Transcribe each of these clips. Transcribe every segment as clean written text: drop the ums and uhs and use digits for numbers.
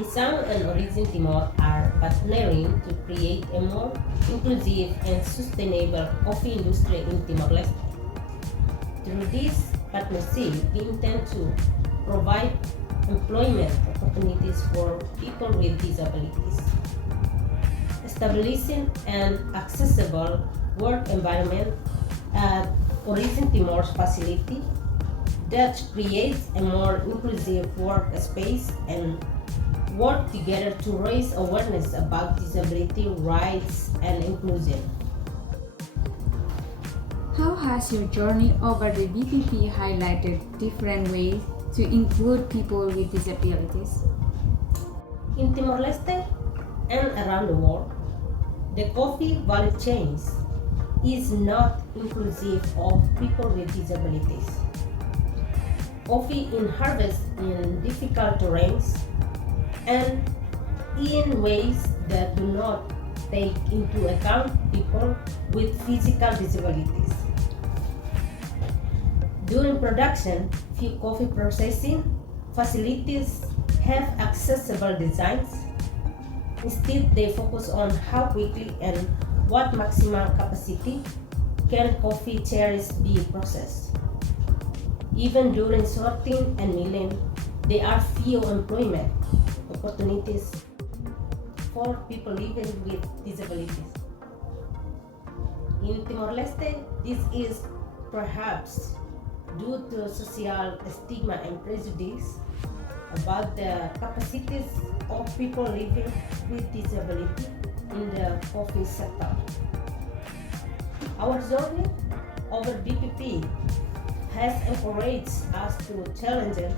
Isang and Orijem Timor are partnering to create a more inclusive and sustainable coffee industry in Timor-Leste. Through this partnership, we intend to provide employment opportunities for people with disabilities, establishing an accessible work environment at Orijem Timor's facility that creates a more inclusive workspace and work together to raise awareness about disability rights and inclusion. How has your journey over the BPP highlighted different ways to include people with disabilities? In Timor-Leste and around the world, the coffee value chain is not inclusive of people with disabilities. Coffee is harvested in difficult terrains and in ways that do not take into account people with physical disabilities. During production, few coffee processing facilities have accessible designs. Instead, they focus on how quickly and what maximum capacity can coffee cherries be processed. Even during sorting and milling, there are few employment opportunities for people living with disabilities. In Timor-Leste, this is perhaps due to social stigma and prejudice about the capacities of people living with disability in the coffee sector. Our journey over BPP has encouraged us to challenge the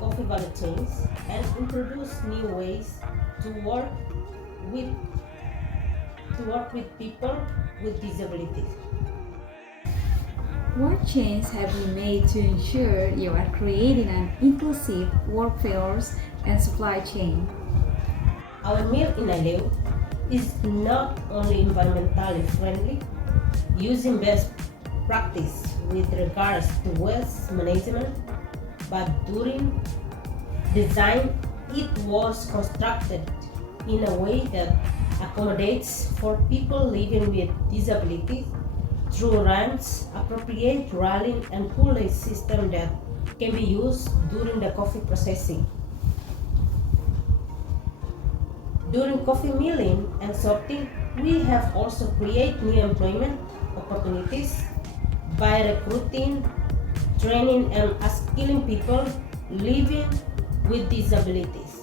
coffee value chains and introduce new ways to work with people with disabilities. What changes have you made to ensure you are creating an inclusive workforce and supply chain? Our mill in Aleu is not only environmentally friendly, using best practice with regards to waste management, but during design, it was constructed in a way that accommodates for people living with disabilities through ramps, appropriate railing and pulley system that can be used during the coffee processing. During coffee milling and sorting, we have also created new employment opportunities by recruiting, training and upskilling people living with disabilities.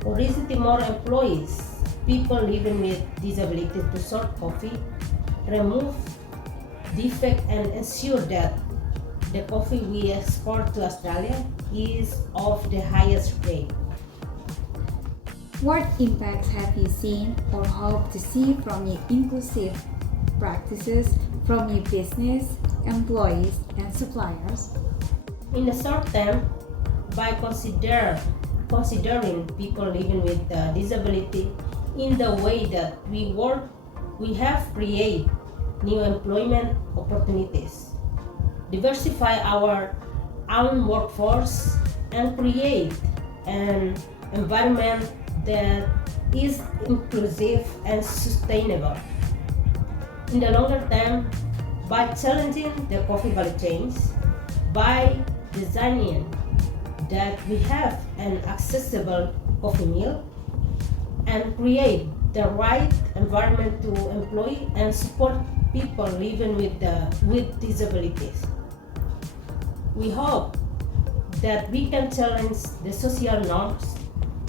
Orijem Timor employs people living with disabilities to sort coffee, remove defects and ensure that the coffee we export to Australia is of the highest grade. What impacts have you seen or hope to see from your inclusive practices from your business, employees, and suppliers? In the short term, by considering people living with disability in the way that we work, we have created new employment opportunities, diversify our own workforce, and create an environment that is inclusive and sustainable. In the longer term, by challenging the coffee value chains, by designing that we have an accessible coffee mill, and create the right environment to employ and support people living with disabilities. We hope that we can challenge the social norms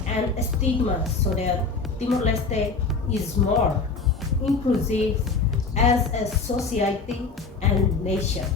and stigma so that Timor-Leste is more inclusive as a society and nation.